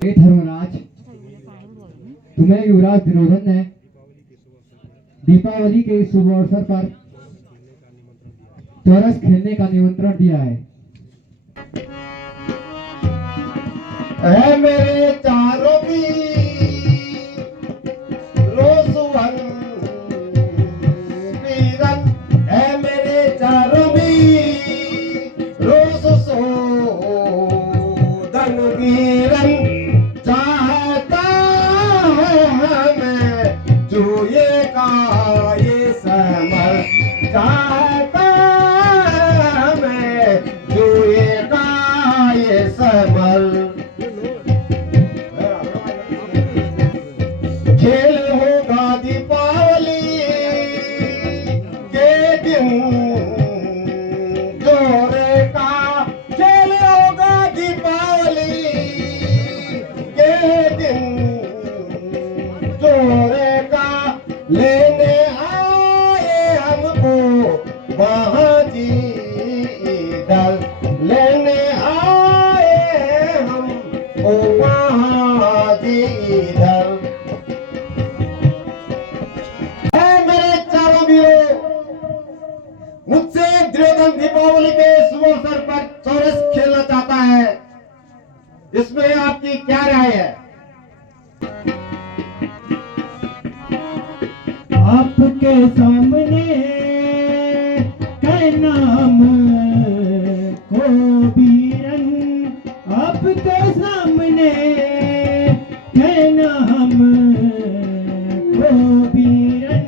हे धर्मराज, तुम्हें युवराज दुर्योधन ने दीपावली के शुभ अवसर पर चौरस खेलने का निमंत्रण दिया है। है मेरे चारों भी रोसुवन वीरन, है मेरे चारों भी रोसुसो धन वीरन, चाहता मैं जुए का ये समर, चाहता मैं जुए का ये समर। खेल होगा दीपावली के दिन जोरे का, खेल होगा दीपावली के दिन जोरे का, लेने आए हमको महाजी इधर, लेने आए हमको महाजी इधर। मुझसे दुर्योधन दीपावली के शुभ अवसर पर चौरस खेलना चाहता है, इसमें आपकी क्या राय है? आपके सामने कहना को वीरन, आपके सामने कहना को वीरन,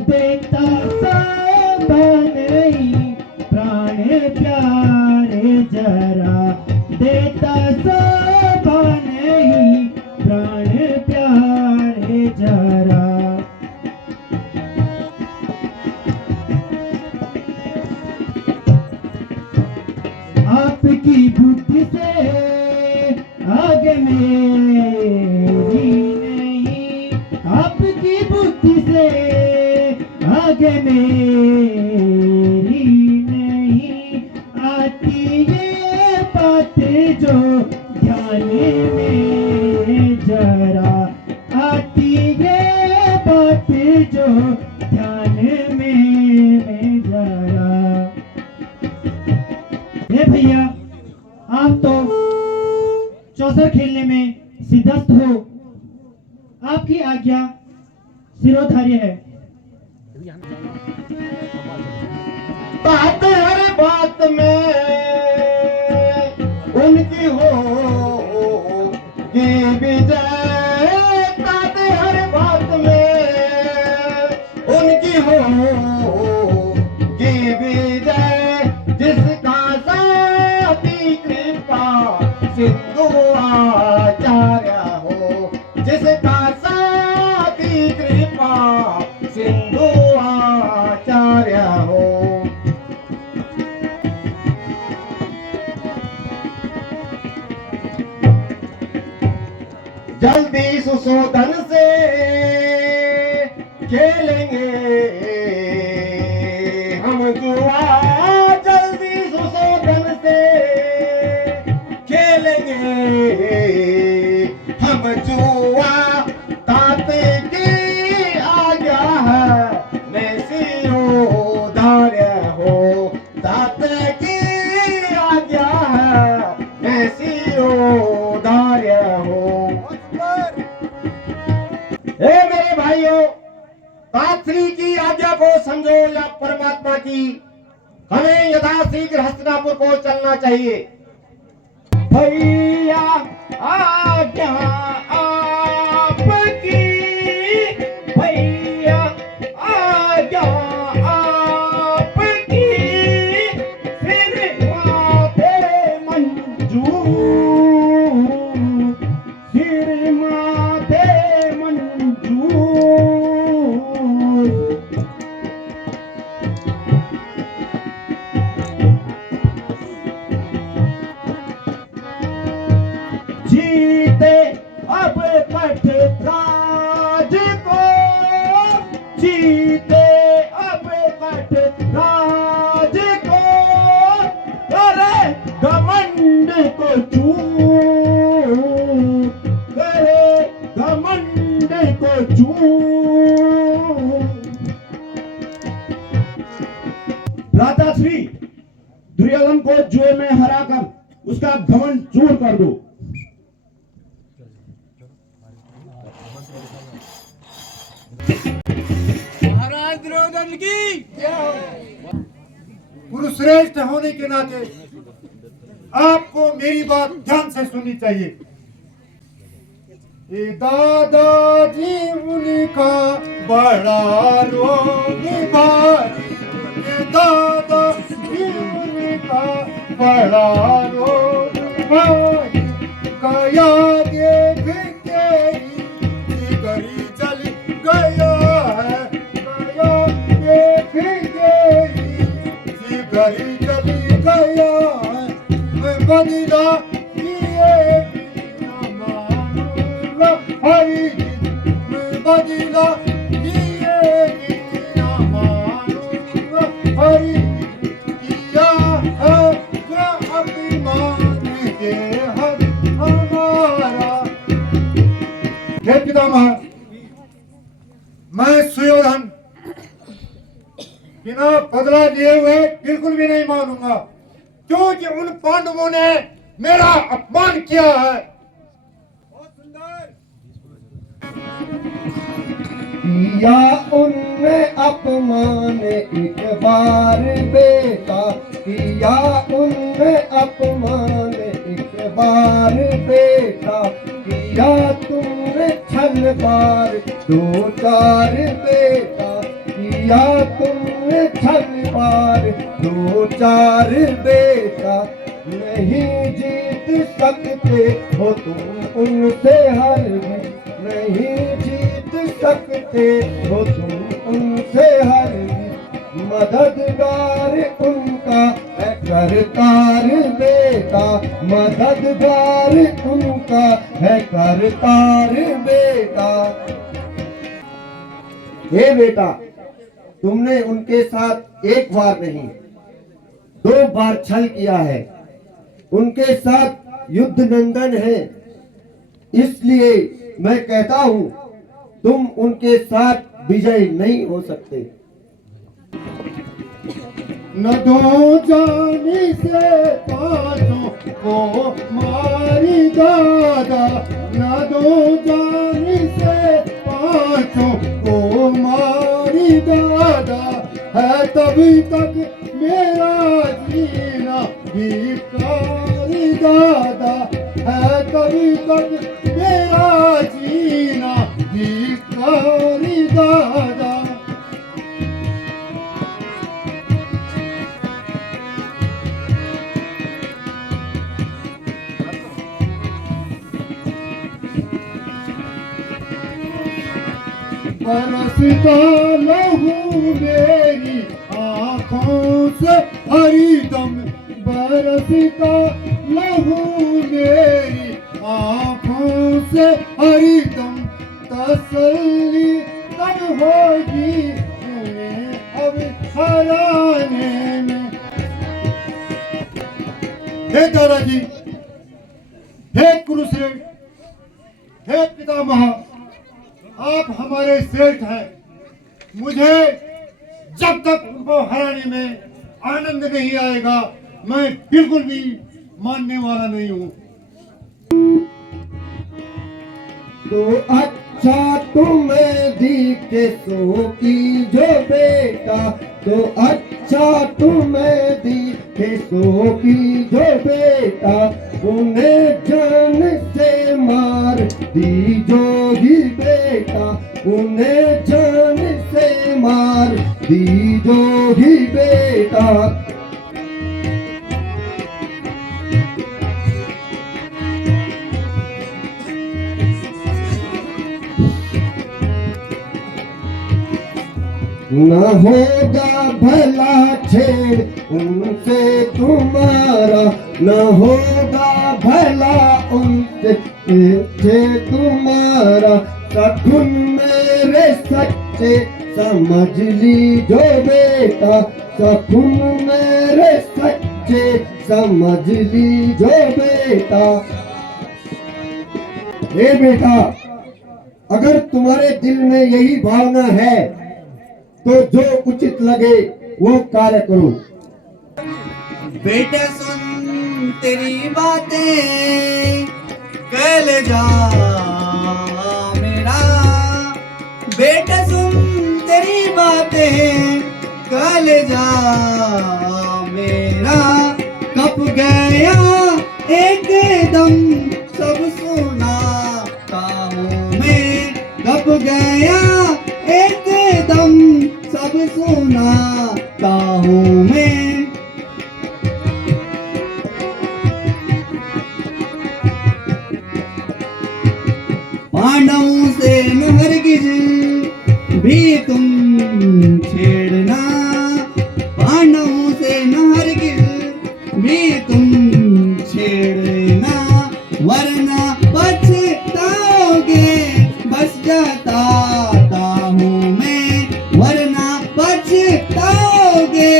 देता प्राण प्यारे जरा, देता सभा नहीं प्राण प्यारे जरा। आपकी बुद्धि से आगे मेरी नहीं, आपकी बुद्धि से आगे मेरी नहीं आती ये बात जो ध्यान में जरा, आती ये बात जो ध्यान में जरा। हे भैया, आप तो चौसर खेलने में सिद्धस्त हो, आपकी आज्ञा शिरोधार्य है। बात हर बात में उनकी हो कि विजय, बात हर बात में उनकी हो कि विजय, जिसका साथी कृपा सिंधु आचार्य हो, जिसका साथी कृपा सिंधु आचार्य हो। जल्दी सुशोधन से खेलेंगे हम जुआ, जल्दी सुशोधन से खेलेंगे हम जुआ, ताते की आज्ञा है मैं शिरोधार्य हो, ताते की आज्ञा है मैं शिरोधार्य हो। हे मेरे भाइयों, तात्री की आज्ञा को समझो या परमात्मा की, हमें यथाशीघ्र हस्तिनापुर को चलना चाहिए। भैया आज्ञा आपकी, भैया आज्ञा आपकी, फिर माथे मंजूर, फिर माथे मंजूर। जीते अब पट भ्राताश्री, दुर्योधन को जुए में हराकर उसका घमंड चूर कर दो। महाराज दुर्योधन की पुरुषश्रेष्ठ होने के नाते आपको मेरी बात ध्यान से सुननी चाहिए। ये दादाजी उनका बड़ा रोग भारी, ये दादाजी उनका बड़ा रोग भारी, गया देख के ही गरी चल गया है, गया देख के ही गरी चली गया है, मैं बदला ये हरी मैं बदला ये मानूंगा हरी किया है क्या अभिमान के हर हमारा। हे पितामह, मैं सुयोधन बिना बदला लिए हुए बिल्कुल भी नहीं मानूंगा, क्योंकि उन पांडवों ने मेरा अपमान किया है। किया उनने अपमान एक बार बेटा, किया उनने अपमान एक बार बेटा, किया तुमने छल बार दो चार बेटा, किया तुमने छल बार दो चार बेटा, नहीं जीत सकते हो तुम उनसे हर भी, नहीं जीत सकते हो तुम उनसे हर भी, मददगार उनका है करतार बेटा, मददगार उनका है करतार बेटा। हे बेटा, तुमने उनके साथ एक बार नहीं दो बार छल किया है, उनके साथ युद्ध नंदन है, इसलिए मैं कहता हूं तुम उनके साथ विजय नहीं हो सकते। न दो जानी से पांचों को मारी दादा, न दो जानी से पांचों को मारी दादा, है तभी तक मेरा जीना भिखारी दादा, है तभी तक मेरा जीना भिखारी दादा। बरसता लहू मेरी आँखों से हरिदम, बरसता लहू मेरी आँखों से हरिदम, तसल्ली तब होगी उन्हें अब हराने में। हे दादाजी, हे कुरुश्रेष्ठ, हे पितामह, आप हमारे श्रेष्ठ हैं। मुझे जब तक उनको हराने में आनंद नहीं आएगा मैं बिल्कुल भी मानने वाला नहीं हूँ। तो अच्छा तुम्हें दिखे सो की जो बेटा, तो अच्छा तुम्हें दिखे सो की जो बेटा, उन्हें जान से मार दी जोगी बेटा, उन्हें जान से मार दी जोगी बेटा। न होगा भला छेड़ उनसे तुम्हारा, न होगा भला उनसे तुम्हारा, सखुन मेरे सच्चे समझ लीजो बेटा, सखुन मेरे सच्चे समझ लीजो बेटा। हे बेटा, अगर तुम्हारे दिल में यही भावना है तो जो उचित लगे वो कार्य करो। बेटा सुन तेरी बातें कल जा मेरा, बेटा सुन तेरी बातें कल जा मेरा, कब गया एकदम सब सुनाता हूँ मैं, कब गया एकदम सब सुनाता हूँ मैं। पांडवों से न हरगिज भी तुम छेड़ना, पांडवों से न हरगिज भी तुम छेड़ना, वरना पछताओगे बस जताता हूँ मैं, वरना पछताओगे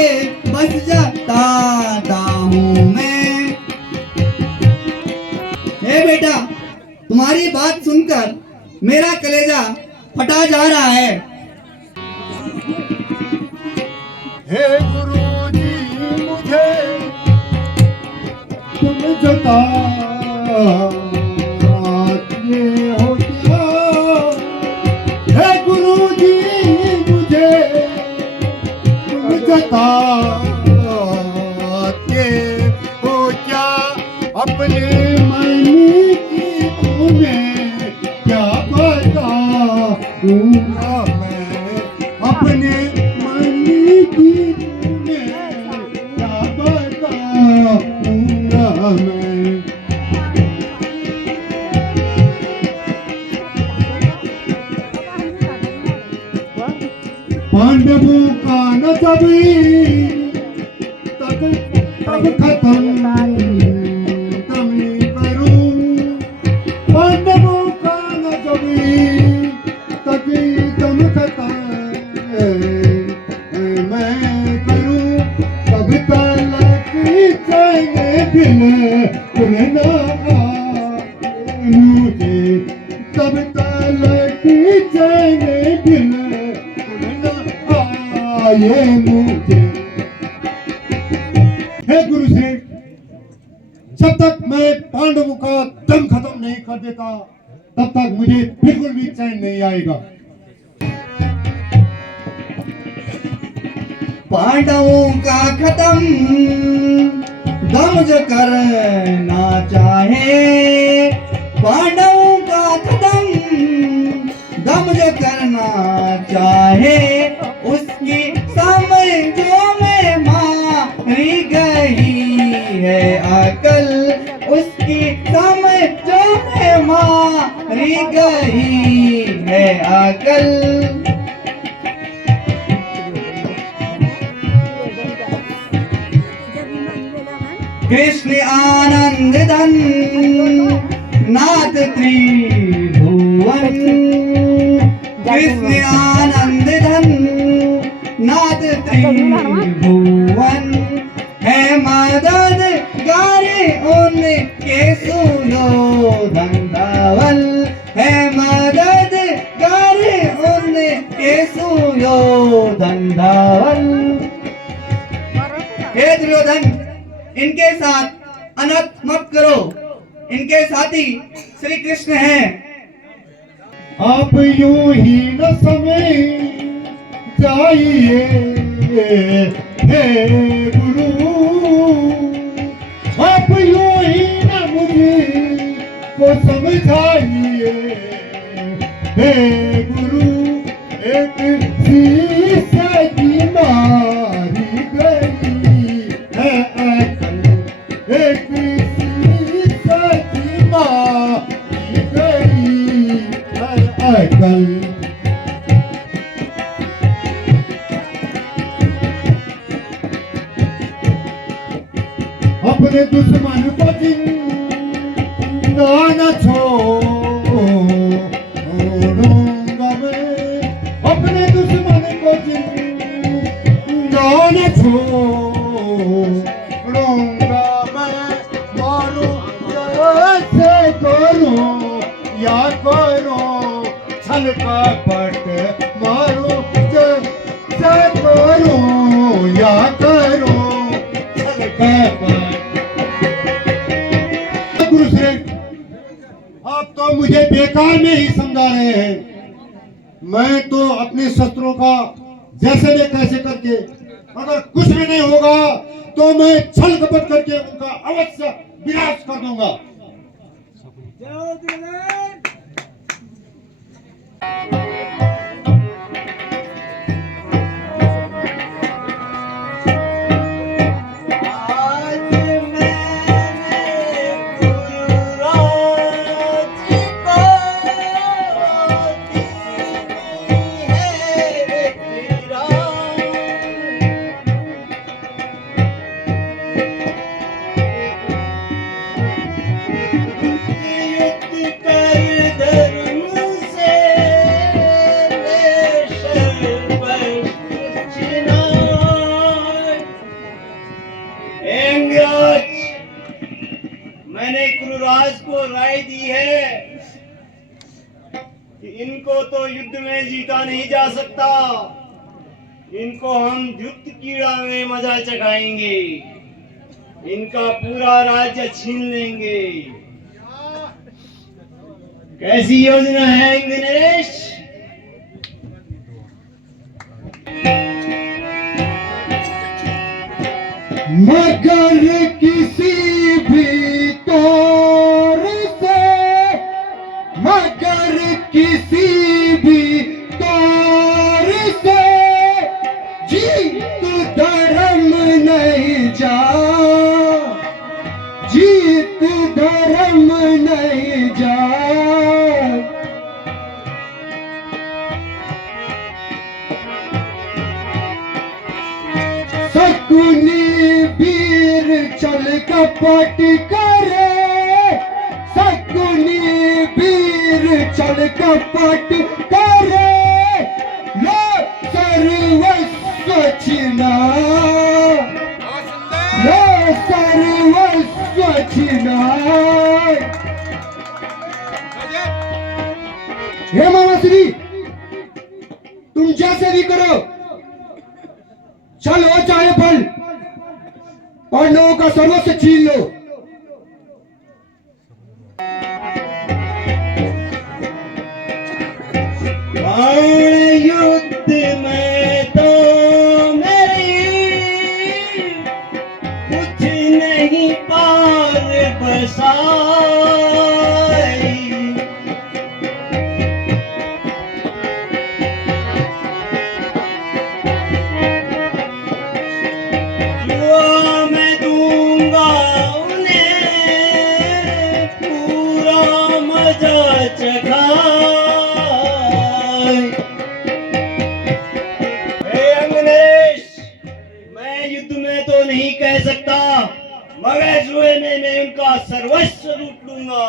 बस जताता हूँ मैं। हे बेटा, तुम्हारी बात सुनकर मेरा कलेजा फटा जा रहा है। हे गुरुजी मुझे तुम जताते हो क्या, हे गुरुजी मुझे तुम जताते हो क्या, अपने मन की तुम्हें क्या बताऊंगा मैं, अपने मन की तुम्हें क्या बताऊंगा मैं। पांडवों का न तब खत्म करूं, पांडवों का न तक दम खत्म मैं करूं, तब तक चैन दिल ना आए मुझे, तब तक चैन दिल ना आए मुझे। हे गुरु श्री, जब तक मैं पांडवों का दम खत्म नहीं कर देता तब तक मुझे बिल्कुल भी चैन नहीं आएगा। पांडवों का खत्म दम जो करना चाहे, पांडवों का खत्म दम जो करना चाहे, उसकी समझो में मारी गई है अकल, उसकी समझो में मारी गई है अकल। कृष्ण आनंद धन नाथ त्रिभुवन, कृष्ण आनंद धन नाथ त्रिभुवन, है मदद गारे उनके सुयोधन धवल, है मदद गारे उनके सुयोधन धवल। हे दुर्योधन, इनके साथ अनर्थ मत करो, इनके साथी श्री कृष्ण हैं। आप यूं ही न समय चाहिए हे गुरु, आप यूं ही न मुझे को समझाइए हे गुरु, एक शीशे की मारी गई है अकल, एक शीशे की मारी गई है अकल। अपने दुश्मन को जिंदा न छोड़ूंगा मैं, अपने दुश्मन को जिंदा न छोड़ूंगा मैं, मारूं जैसे करूं या करूं छल कपट मारो से करो या करो छल कपट। गुरु श्रेष्ठ, आप तो मुझे बेकार में ही समझा रहे हैं। मैं तो अपने शस्त्रों का जैसे में कैसे करके, अगर कुछ भी नहीं होगा तो मैं छल कपट करके उनका अवश्य विनाश कर दूंगा। मैंने क्रूराज को राय दी है कि इनको तो युद्ध में जीता नहीं जा सकता, इनको हम युद्ध कीड़ा में मजा चखाएंगे, इनका पूरा राज्य छीन लेंगे। कैसी योजना है इंद्रेश? मगर किसी भी तौर से, मगर किसी भी तौर से जीत धर्म नहीं जा, जीत धर्म नहीं जा। शकुनी वीर चल कपट करे, शकुनी वीर चल कपट करे, लो सर्वस्व छिना, लो सर्वस्व छिना। हे मामाश्री, तुम जैसे भी करो, छल हो चाहे फल, पांडवों का सर्वस्व छीन लो। युद्ध में तो मेरी कुछ नहीं पार बसाई, मैं दूंगा उन्हें पूरा मजा चखा। मैं युद्ध में तो नहीं कह सकता, मगर जुए में मैं उनका सर्वस्व लूट लूंगा।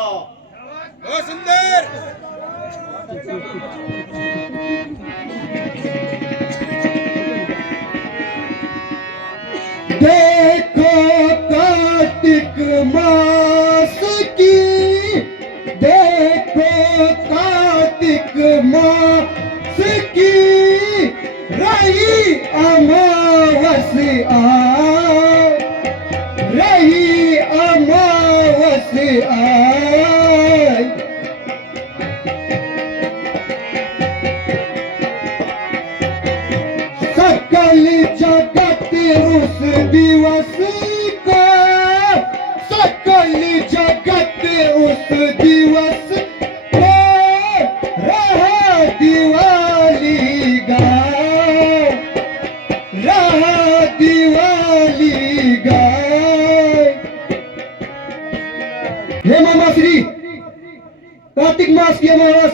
देखो कार्तिक मास की, देखो कार्तिक मास की रही अमावस आए, रही अमावस आए। सकल जगत उस दिवस को, सकल जगत उस दिवस को रहा दिवाली गाए, रहा दिवाली गाए। हे मामाश्री, कार्तिक मास की अमावस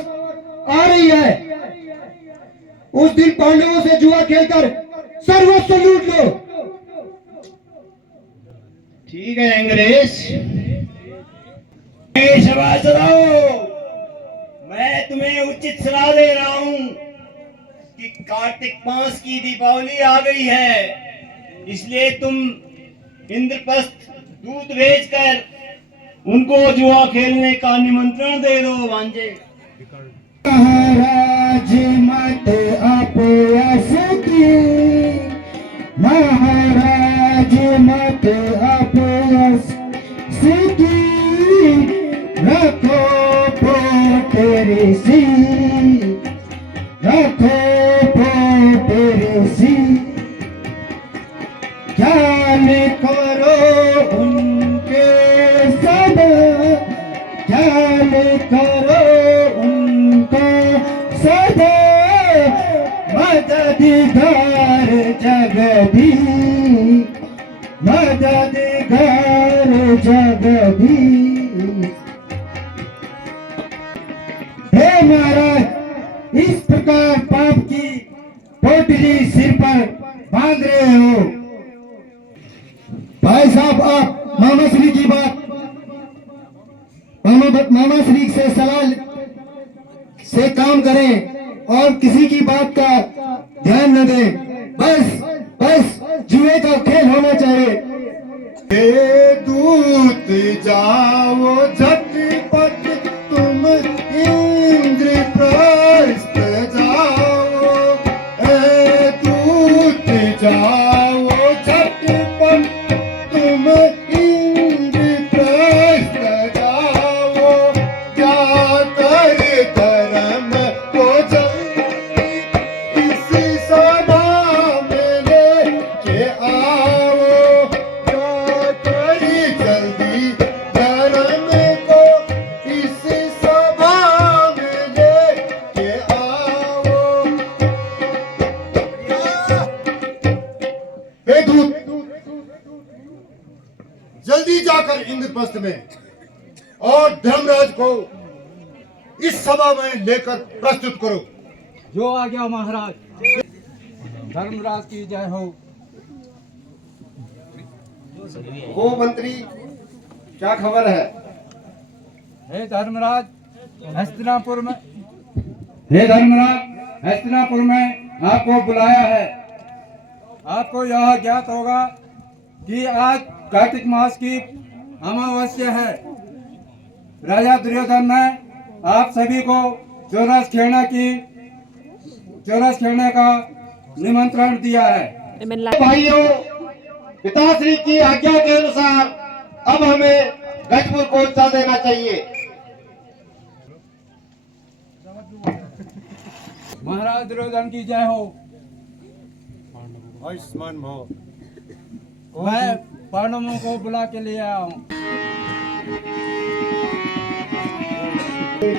आ रही है, उस दिन पांडवों से जुआ खेलकर सर्वस्व लूट लो। ठीक है अंग्रेज, शाबाश रहो। मैं तुम्हें उचित सलाह दे रहा हूं कि कार्तिक मास की दीपावली आ गई है, इसलिए तुम इंद्रप्रस्थ दूत भेजकर उनको जुआ खेलने का निमंत्रण दे दो भांजे। आंखों पे तेरे सी ख्याल करो उनके सब, ख्याल करो उनका सदा, मददगार जगदीश, मददगार जगदीश। हे महाराज, इस प्रकार पाप की पोटली सिर पर बांध रहे हो। भाई साहब, आप मामा श्री की बात, मामा श्री से सलाह से काम करें और किसी की बात का ध्यान न दें। बस जुए का खेल होना चाहिए। हे दूत जाओ झटपट, तुम इंद्रप्रस्थ जाओ। हे दूत जाओ झटपट, तुम इंद्रप्रस्थ जाओ। क्या कर धर्म को जल्दी इस सभा में लेके आओ। क्या कर जल्दी धर्म को इस सभा में लेके आओ। हे दूत, जल्दी जाकर इंद्रप्रस्थ में और धर्मराज को इस सभा में लेकर प्रस्तुत करो। जो आ गया महाराज। धर्मराज की जय हो। वो मंत्री, क्या खबर है? हे धर्मराज, हस्तिनापुर में आपको बुलाया है। आपको यह ज्ञात होगा कि आज कार्तिक मास की अमावस्या है। राजा दुर्योधन ने आप सभी को चौरस खेलने का निमंत्रण दिया है। भाइयों, पिताश्री की आज्ञा के अनुसार अब हमें गजपुर को चल देना चाहिए। महाराज दुर्योधन की जय हो। आयुष्मान भव। मैं पांडवों को बुला के ले आया हूँ।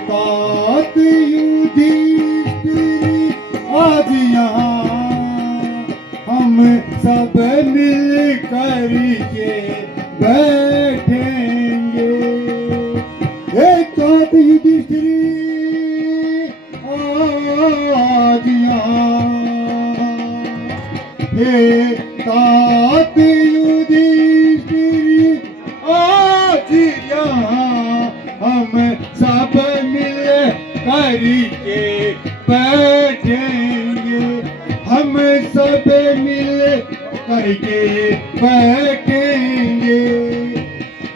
तात युधिष्ठिर आज यहाँ हम सब मिल कर के बैठेंगे। एक तात युधिष्ठिर आज यहाँ, हे तात युधिष्ठिर आज यहाँ हम सब मिल करके बैठेंगे। हम सब मिल करके बैठेंगे।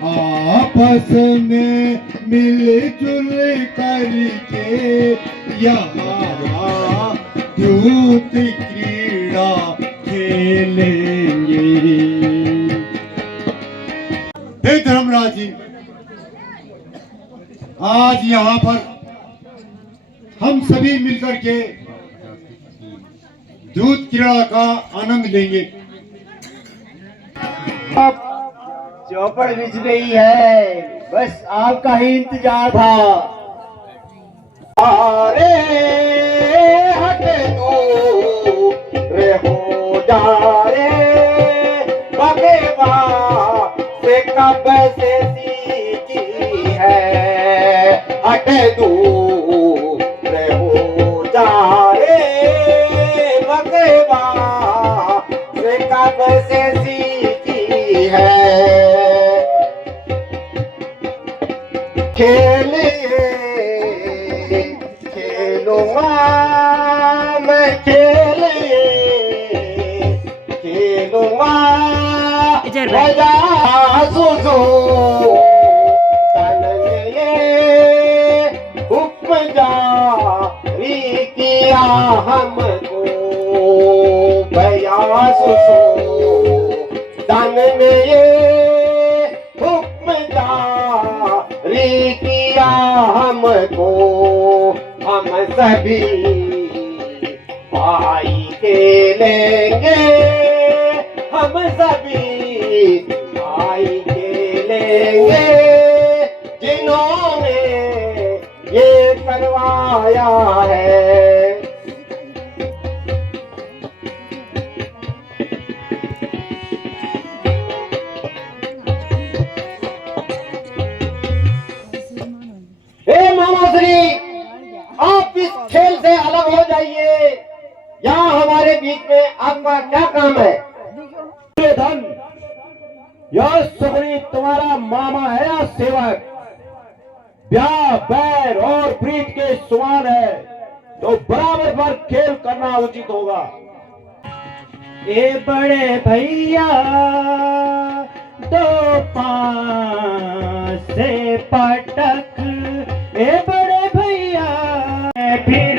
आपस में मिलजुल करके यहाँ दूत क्रीड़ा खेलेंगे। हे धर्मराज जी, आज यहाँ पर हम सभी मिलकर के दूत क्रीड़ा का आनंद लेंगे। अब चौपड़ बिछ गई है, बस आपका ही इंतजार था। अरे हटे तू रे हो जा रे बगेवा से कब से सीखी है। हटे तू रे हो जा रे बगेवा से कब से सीखी है। खेलिए खेलूंगा मैं, खेलिए खेलूंगा मजा सुसो तन में ये हुक्म जारी किया हमको। भैया सुसो तन में ये हुक्म जारी किया हमको। हम सभी भाई खेलेंगे हम सभी भाई खेलेंगे जिन्होंने ये करवाया है। हे मामा श्री, आप इस खेल से अलग हो जाइए। यहाँ हमारे बीच में आपका क्या काम है? धन, यह सुग्रीव तुम्हारा मामा है या सेवक? ब्याह बैर और प्रीत के समान है, तो बराबर पर खेल करना उचित होगा। ए बड़े भैया दो पांच से पटक, ए बड़े भैया फिर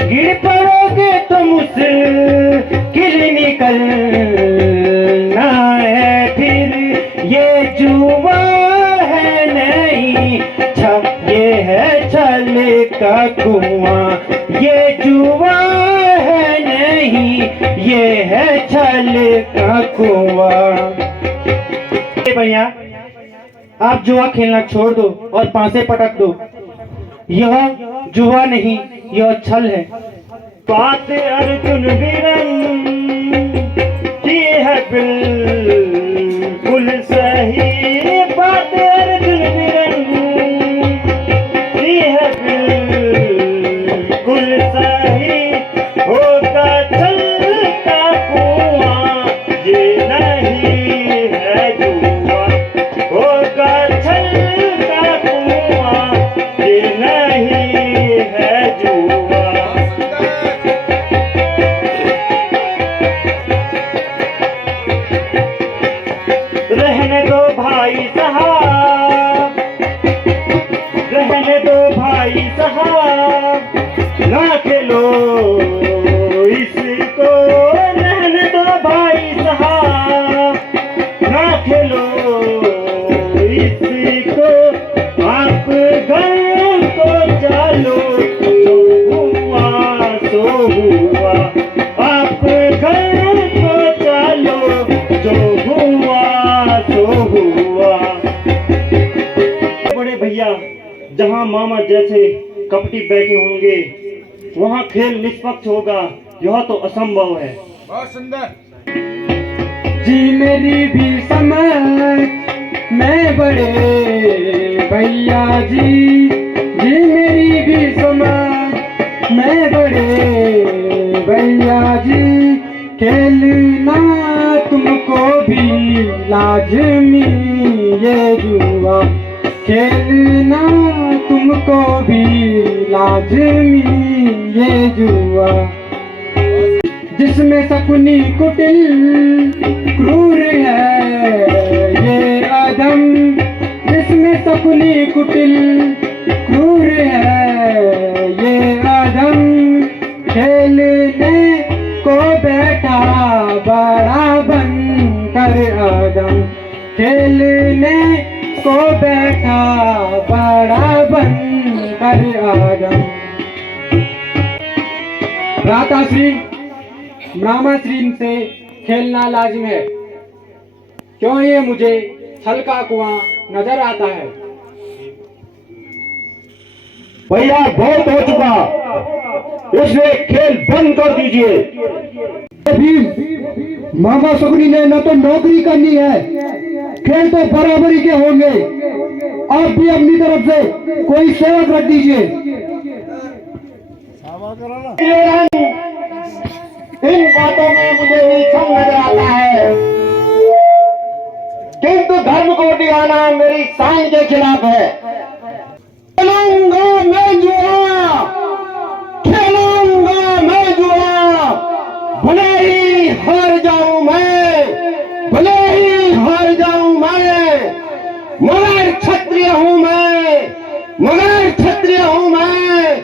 गिर पड़ोगे तो मुश्किल निकलना है। फिर ये जुआ है नहीं ये है छल का कुआं, ये जुआ है नहीं ये है छल का कुआं। भैया आप जुआ खेलना छोड़ दो और पांसे पटक दो। यह जुआ नहीं यह छल है। बात अर्जुन बिरन की है बिल्कुल सही, बात अर्जुन बिरन की है बिल्कुल सही। होगा छल का कुआं ये नहीं है जुआ, होगा छल का कुआं ये नहीं है जुआ। रहने दो भाई साहब, रहने दो भाई साहब, ना खेलो इसको, रहने दो भाई साहब, ना खेलो इसको। आप घर को चलो जो हुआ सो हुआ, आप घर को चलो जो हुआ सो हुआ। बड़े भैया जहाँ मामा जैसे कपटी बैठे होंगे वहाँ खेल निष्पक्ष होगा, यह तो असंभव है। बहुत सुंदर। जी मेरी भी समझ मैं बड़े भैया जी, जी मेरी भी समझ मैं बड़े भैया जी। खेलना तुमको भी लाजमी ये जुआ, खेलना तुमको भी लाजमी ये जुआ। जिसमें शकुनी कुटिल क्रूर है ये अधम, जिसमें शकुनी कुटिल क्रूर है ये अधम। खेलने को बैठा बड़ा बनकर आदम, खेलने को बैठा बड़ा बनकर आदम। भ्राताश्री मामाश्री से खेलना लाजिम है, क्यों ये मुझे छल का कुआं नजर आता है। भैया बहुत हो चुका, इसलिए खेल बंद कर दीजिए। भीम, मामा शकुनी ने न तो नौकरी करनी है, खेल तो बराबरी के होंगे। आप भी अपनी तरफ से कोई सेवक रख दीजिए। इन बातों में मुझे विलक्षण नजर आता है, किंतु धर्म को दिखाना मेरी शान के खिलाफ है। खेलूंगा मैं जुआ, खेलूंगा मैं जुआ, भले ही हार जाऊं मैं, भले ही हार जाऊं मैं, मगर क्षत्रिय हूं मैं, मगर क्षत्रिय हूं मैं,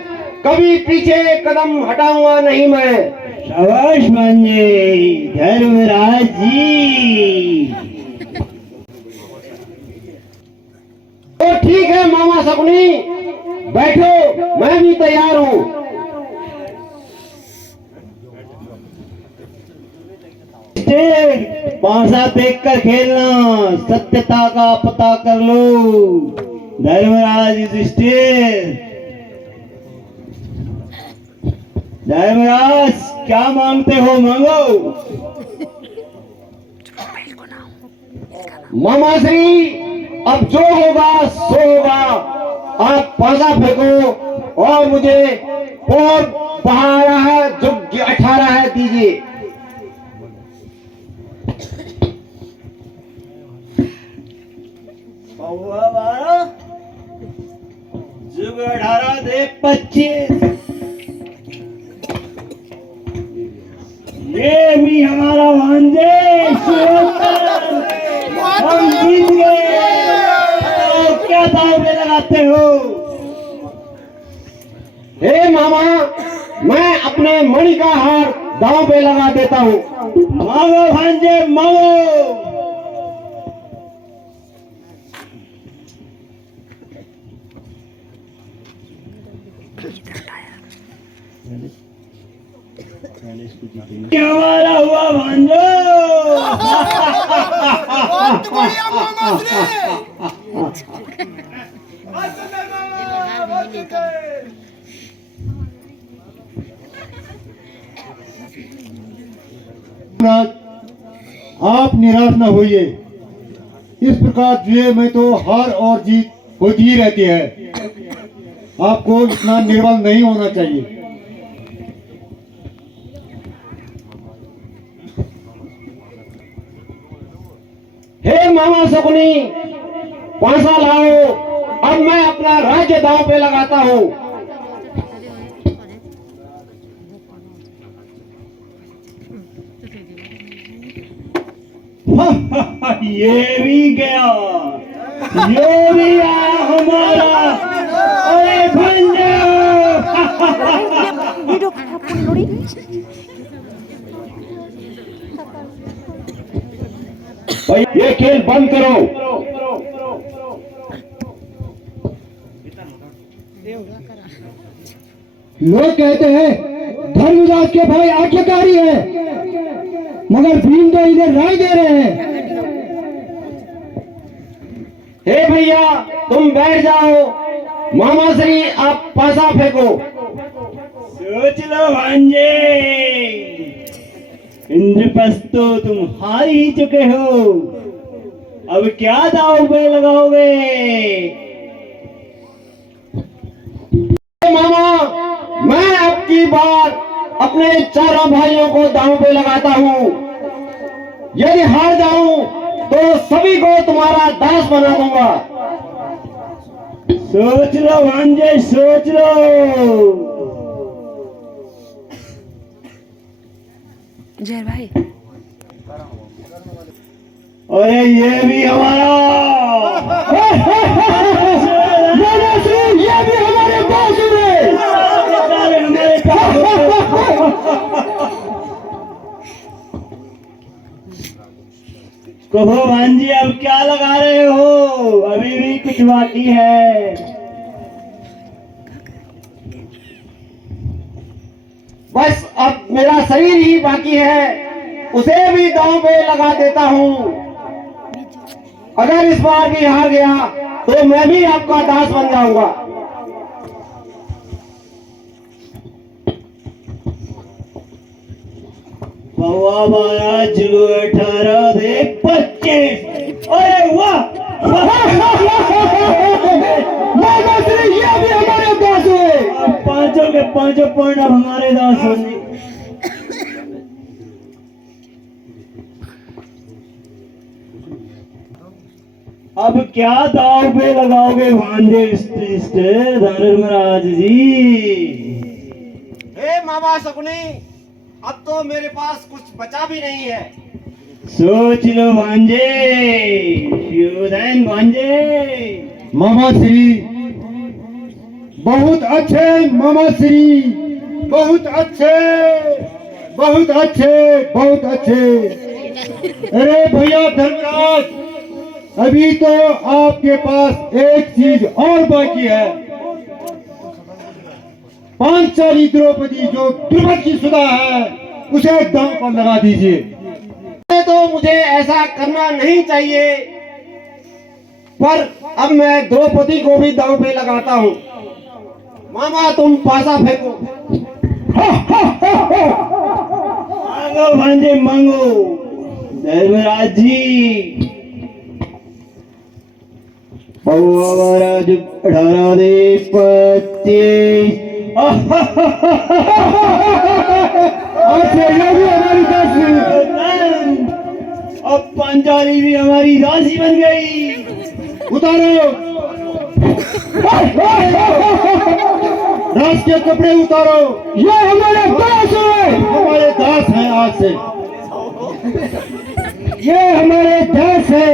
कभी पीछे कदम हटाऊंगा नहीं मैं। शाबाश मांझे धर्मराज जी। तो ठीक है मामा शकुनी, बैठो, मैं भी तैयार हूं। युधिष्ठिर, पासा देख कर खेलना, सत्यता का पता कर लो। धर्मराज युधिष्ठिर, धर्मराज क्या मांगते हो, मांगो। मामा श्री, अब जो होगा सो होगा। आप पासा फेंको और मुझे और 12 है जो 18 है दीजिए। पौवा 12, जुग 18 दे 25। ये भी हमारा भांजे शिवकर, हम जीत गए। तो क्या दाव में लगाते हो? हे मामा, मैं अपने मणि का हार दांव पे लगा देता हूँ। मांगो भांजे मांगो। ये हमारा हुआ भांजो। आप निराश न होइए। इस प्रकार जुए में तो हार और जीत होती ही रहती है। आपको इतना निर्बल नहीं होना चाहिए। हे मामा शकुनी, पासा लाओ। अब मैं अपना राज्य दांव पे लगाता हूँ। ये भी गया, ये भी आया हमारा। अरे भांजो। भाई ये खेल बंद करो। लोग कहते हैं धर्मराज के भाई आज्ञाकारी है, मगर भीम तो इन्हें राय दे रहे हैं। हे भैया, तुम बैठ जाओ। मामा श्री, आप पासा फेंको। सोच लो भांजे, इंद्रप्रस्थ तो तुम हार ही चुके हो। अब क्या दांव पे लगाओगे? मामा, मैं अब की बार अपने चारों भाइयों को दांव पे लगाता हूँ। यदि हार जाऊं तो सभी को तुम्हारा दास बना दूंगा। सोच लो भांजे, सोच लो। जय भाई। अरे ये भी हमारा। ये भी हमारे पास कहो भांजी, अब क्या लगा रहे हो? अभी भी कुछ बाकी है। बस अब मेरा शरीर ही बाकी है, उसे भी दांव पे लगा देता हूँ। अगर इस बार भी हार गया तो मैं भी आपका दास बन जाऊंगा। पौवा 12, जुग 18 दे 25। अरे वाह, ये भी हमारे दास हुए। पांचों के पांचों पर्ण हमारे दास होंगे। अब क्या दाव पे लगाओगे भांजे धर्मराज जी? हे मामा शकुनी, अब तो मेरे पास कुछ बचा भी नहीं है। सोच लो भांजे, शिवधन भांजे। मामा श्री, बहुत अच्छे मामा श्री, बहुत अच्छे, बहुत अच्छे, बहुत अच्छे। अरे भैया धर्मराज, अभी तो आपके पास एक चीज और बाकी है। पांचाली द्रौपदी जो द्रुपद की सुधा है, उसे दांव पर लगा दीजिए। तो मुझे ऐसा करना नहीं चाहिए, पर अब मैं द्रौपदी को भी दांव पे लगाता हूँ। मामा तुम पासा फेंको। मांगो भांजे मांगो धर्मराज जी। महाराज 18 दे 25। अब पांचाली भी हमारी दासी बन गई। उतारो राज के कपड़े उतारो। ये हमारे दास है, हमारे दास हैं आज से। ये हमारे दास है।